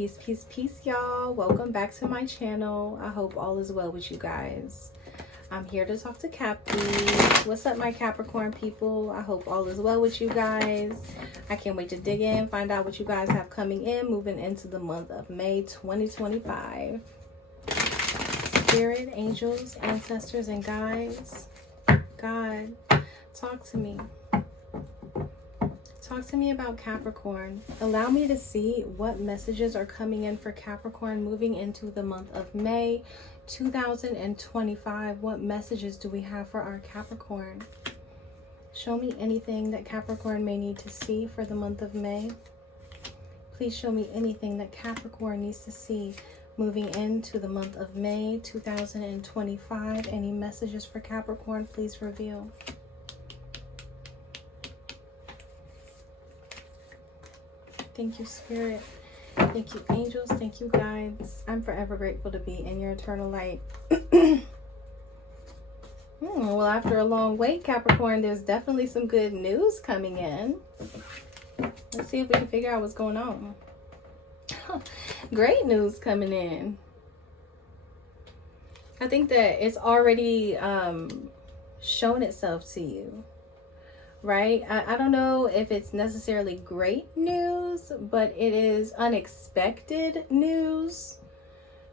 Peace, peace, peace, y'all. Welcome back to my channel. I hope all is well with you guys. I'm here to talk to Cappy. What's up, my Capricorn people? I hope all is well with you guys. I can't wait to dig in, find out what you guys have coming in, moving into the month of May 2025. Spirit, angels, ancestors, and guides. God, talk to me. Talk to me about Capricorn. Allow me to see what messages are coming in for Capricorn moving into the month of May 2025. What messages do we have for our Capricorn? Show me anything that Capricorn may need to see for the month of May. Please show me anything that Capricorn needs to see moving into the month of May 2025. Any messages for Capricorn, please reveal. Thank you, Spirit. Thank you, angels. Thank you, guides. I'm forever grateful to be in your eternal light. Well, after a long wait, Capricorn, there's definitely some good news coming in. Let's see if we can figure out what's going on. Great news coming in. I think that it's already shown itself to you. Right? I don't know if it's necessarily great news, but it is unexpected news,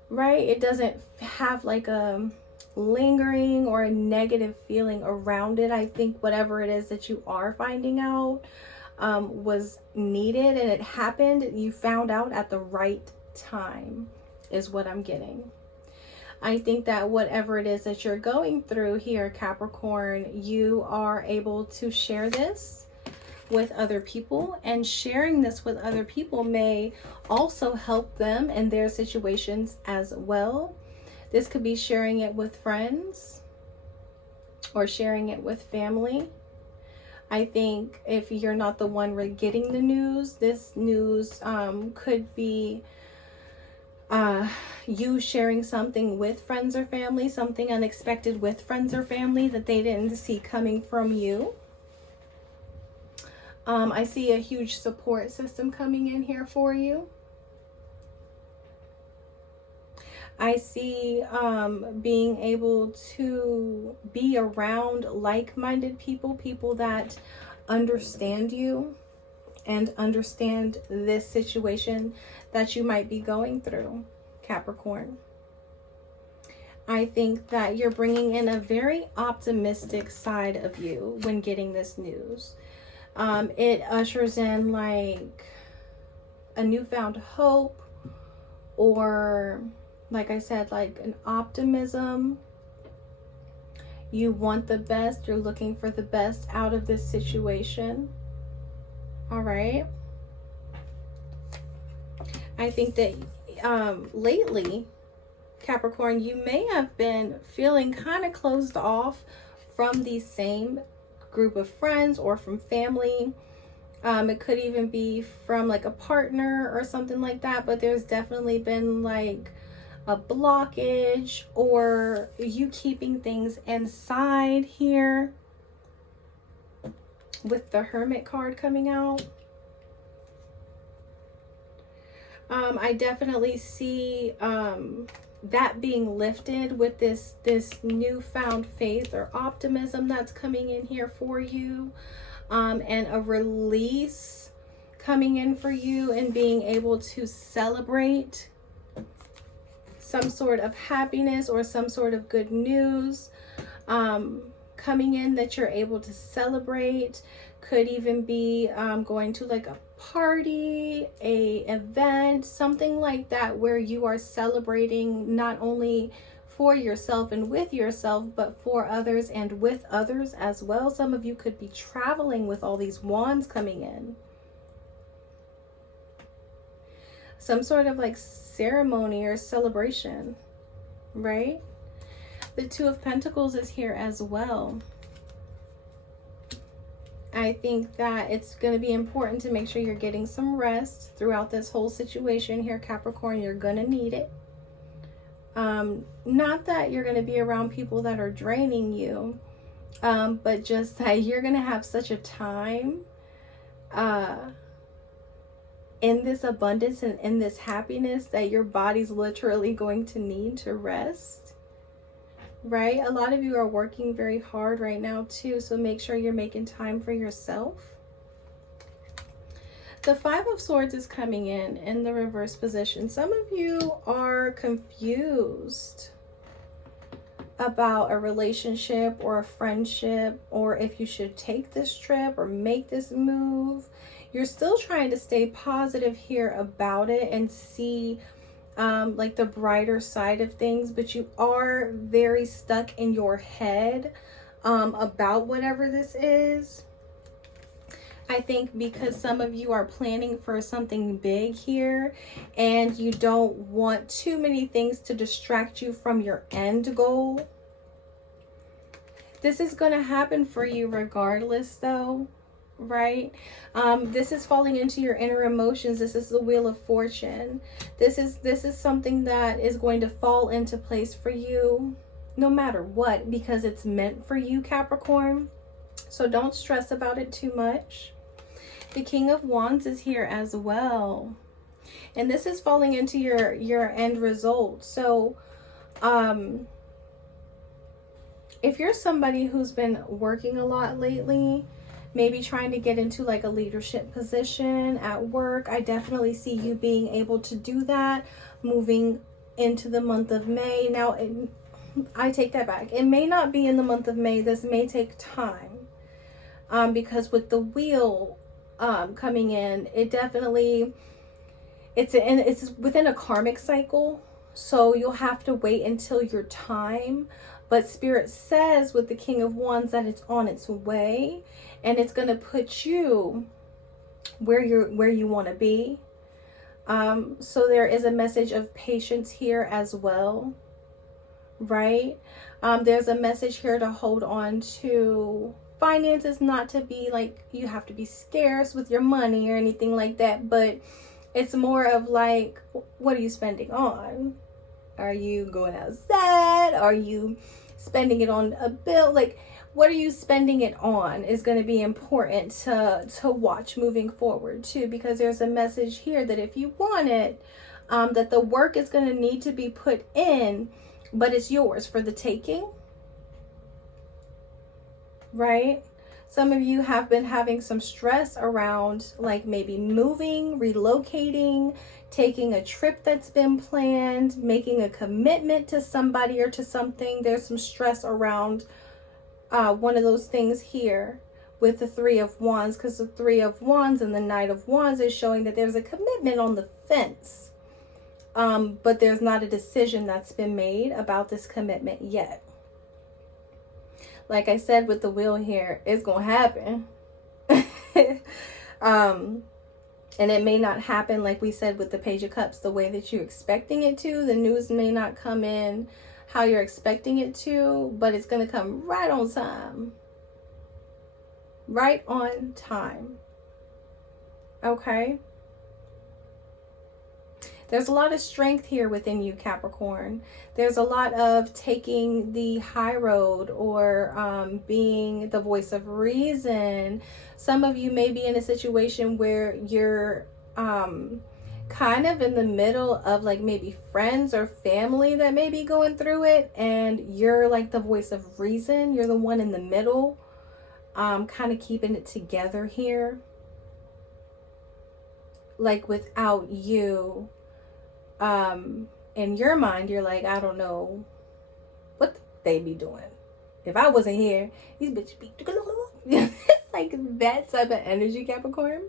right? It doesn't have like a lingering or a negative feeling around it. I think whatever it is that you are finding out was needed and it happened. You found out at the right time is what I'm getting. I think that whatever it is that you're going through here, Capricorn, you are able to share this with other people, and sharing this with other people may also help them in their situations as well. This could be sharing it with friends or sharing it with family. I think if you're not the one getting the news, this news could be you sharing something with friends or family, something unexpected with friends or family that they didn't see coming from you. I see a huge support system coming in here for you. I see being able to be around like-minded people, people that understand you and understand this situation that you might be going through, Capricorn. I think that you're bringing in a very optimistic side of you when getting this news. It ushers in like a newfound hope, or like I said, like an optimism. You want the best. You're looking for the best out of this situation. All right. I think that lately, Capricorn, you may have been feeling kind of closed off from the same group of friends or from family. It could even be from like a partner or something like that, but there's definitely been like a blockage, or you keeping things inside here with the Hermit card coming out. I definitely see that being lifted with this newfound faith or optimism that's coming in here for you, and a release coming in for you, and being able to celebrate some sort of happiness or some sort of good news coming in that you're able to celebrate. Could even be going to like a party, a event, something like that, where you are celebrating not only for yourself and with yourself, but for others and with others as well. Some of you could be traveling with all these wands coming in. Some sort of like ceremony or celebration, right? The Two of Pentacles is here as well. I think that it's going to be important to make sure you're getting some rest throughout this whole situation here, Capricorn. You're going to need it. Not that you're going to be around people that are draining you, but just that you're going to have such a time in this abundance and in this happiness that your body's literally going to need to rest, right? A lot of you are working very hard right now too, so make sure you're making time for yourself. The Five of Swords is coming in the reverse position. Some of you are confused about a relationship or a friendship, or if you should take this trip or make this move. You're still trying to stay positive here about it and see like the brighter side of things, but you are very stuck in your head about whatever this is. I think because some of you are planning for something big here and you don't want too many things to distract you from your end goal. This is going to happen for you regardless though, right? This is falling into your inner emotions. This is the Wheel of Fortune. This is something that is going to fall into place for you no matter what, because it's meant for you, Capricorn. So don't stress about it too much. The King of Wands is here as well. And this is falling into your end result. So, if you're somebody who's been working a lot lately, maybe trying to get into like a leadership position at work, I definitely see you being able to do that moving into the month of May. Now, I take that back. It may not be in the month of May. This may take time. Because with the wheel coming in, it definitely, it's within a karmic cycle. So you'll have to wait until your time. But Spirit says with the King of Wands that it's on its way, and it's going to put you where you want to be. So there is a message of patience here as well, right? There's a message here to hold on to finances, not to be like you have to be scarce with your money or anything like that, but it's more of like, what are you spending on? Are you going outside? Are you spending it on a bill? Like, what are you spending it on is going to be important to watch moving forward too, because there's a message here that if you want it, that the work is going to need to be put in, but it's yours for the taking, right? Some of you have been having some stress around like maybe moving, relocating, taking a trip that's been planned, making a commitment to somebody or to something. There's some stress around one of those things here with the Three of Wands, because the Three of Wands and the Knight of Wands is showing that there's a commitment on the fence, but there's not a decision that's been made about this commitment yet. Like I said with the wheel here, it's gonna happen. And it may not happen, like we said with the Page of Cups, the way that you're expecting it to. The news may not come in how you're expecting it to, but it's going to come right on time. Right on time. Okay? There's a lot of strength here within you, Capricorn. There's a lot of taking the high road or being the voice of reason. Some of you may be in a situation where you're kind of in the middle of like maybe friends or family that may be going through it, and you're like the voice of reason. You're the one in the middle, kind of keeping it together here. Like without you, in your mind, you're like, I don't know what they be doing. If I wasn't here, these bitches be it's like that type of energy, Capricorn.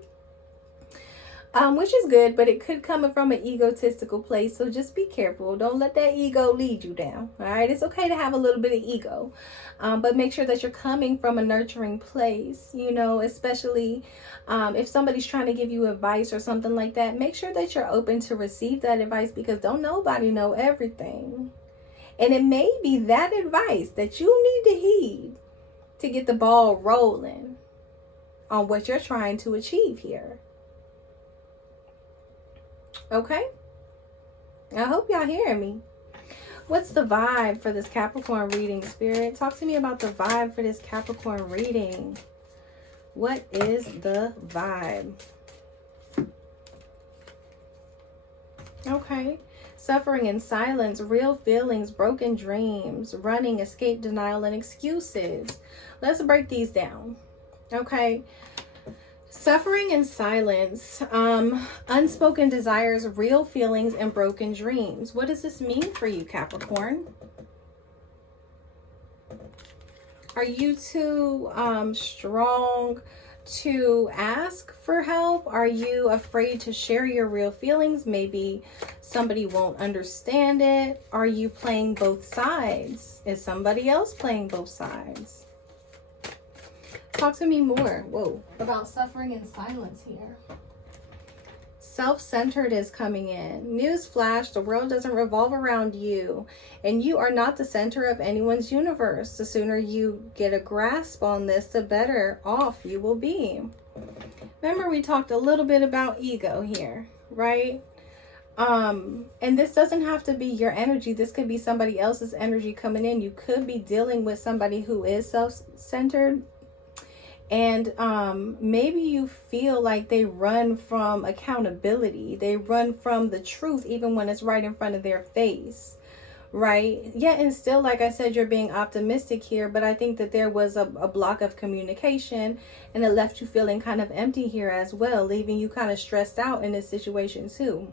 Which is good, but it could come from an egotistical place. So just be careful. Don't let that ego lead you down. All right. It's okay to have a little bit of ego, but make sure that you're coming from a nurturing place, you know, especially if somebody's trying to give you advice or something like that. Make sure that you're open to receive that advice, because don't nobody know everything. And it may be that advice that you need to heed to get the ball rolling on what you're trying to achieve here. Okay? I hope y'all hearing me. What's the vibe for this Capricorn reading, Spirit? Talk to me about the vibe for this Capricorn reading. What is the vibe? Okay. Suffering in silence, real feelings, broken dreams, running, escape, denial, and excuses. Let's break these down. Okay. Suffering in silence, unspoken desires, real feelings, and broken dreams. What does this mean for you, Capricorn? Are you too strong to ask for help? Are you afraid to share your real feelings? Maybe somebody won't understand it. Are you playing both sides? Is somebody else playing both sides? Talk to me more, about suffering in silence here. Self-centered is coming in. Newsflash, the world doesn't revolve around you, and you are not the center of anyone's universe. The sooner you get a grasp on this, the better off you will be. Remember, we talked a little bit about ego here, right? And this doesn't have to be your energy. This could be somebody else's energy coming in. You could be dealing with somebody who is self-centered. And maybe you feel like they run from accountability. They run from the truth even when it's right in front of their face, right? Yeah, and still, like I said, you're being optimistic here, but I think that there was a block of communication, and it left you feeling kind of empty here as well, leaving you kind of stressed out in this situation too.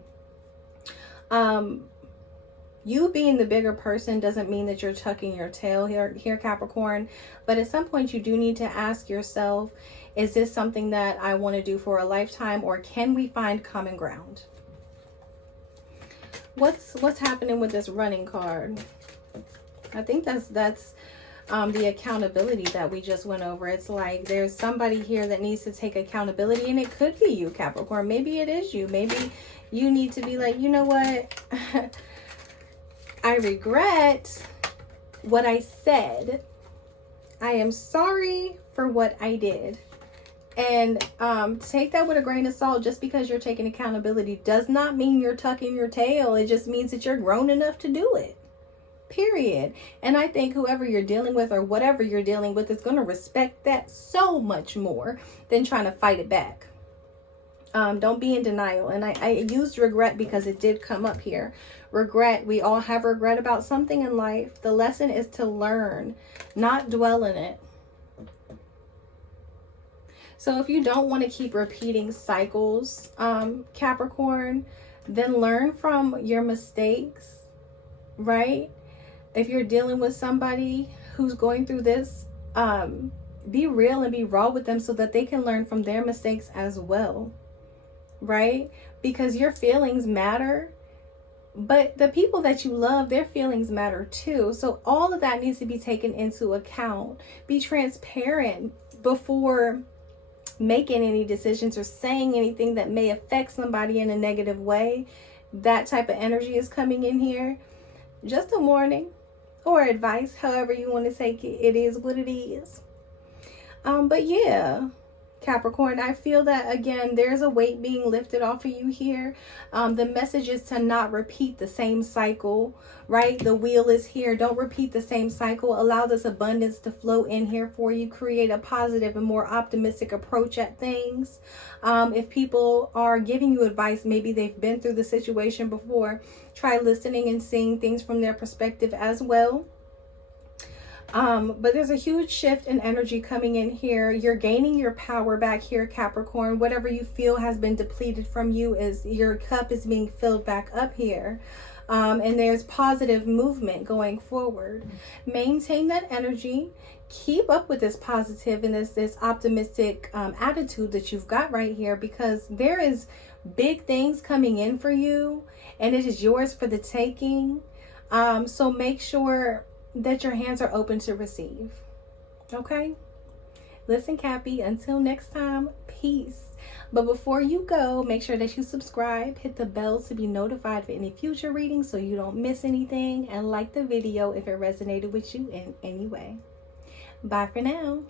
You being the bigger person doesn't mean that you're tucking your tail here, Capricorn. But at some point, you do need to ask yourself, is this something that I want to do for a lifetime, or can we find common ground? What's happening with this running card? I think that's the accountability that we just went over. It's like there's somebody here that needs to take accountability, and it could be you, Capricorn. Maybe it is you. Maybe you need to be like, you know what? I regret what I said. I am sorry for what I did. And take that with a grain of salt. Just because you're taking accountability does not mean you're tucking your tail. It just means that you're grown enough to do it. Period. And I think whoever you're dealing with or whatever you're dealing with is going to respect that so much more than trying to fight it back. Don't be in denial. And I used regret because it did come up here. Regret. We all have regret about something in life. The lesson is to learn, not dwell in it. So if you don't want to keep repeating cycles, Capricorn, then learn from your mistakes, right? If you're dealing with somebody who's going through this, be real and be raw with them so that they can learn from their mistakes as well. Right? Because your feelings matter, but the people that you love, their feelings matter too. So all of that needs to be taken into account. Be transparent before making any decisions or saying anything that may affect somebody in a negative way. That type of energy is coming in here. Just a warning or advice, however you want to take it. It is what it is. But yeah, Capricorn, I feel that, again, there's a weight being lifted off of you here. The message is to not repeat the same cycle, right? The wheel is here. Don't repeat the same cycle. Allow this abundance to flow in here for you. Create a positive and more optimistic approach at things. If people are giving you advice, maybe they've been through the situation before. Try listening and seeing things from their perspective as well. But there's a huge shift in energy coming in here. You're gaining your power back here, Capricorn. Whatever you feel has been depleted from you, is your cup is being filled back up here. And there's positive movement going forward. Maintain that energy. Keep up with this positive and this optimistic attitude that you've got right here, because there is big things coming in for you, and it is yours for the taking. So make sure that your hands are open to receive. Okay? Listen, Cappy, until next time, peace. But before you go, make sure that you subscribe, hit the bell to be notified of any future readings so you don't miss anything, and like the video if it resonated with you in any way. Bye for now.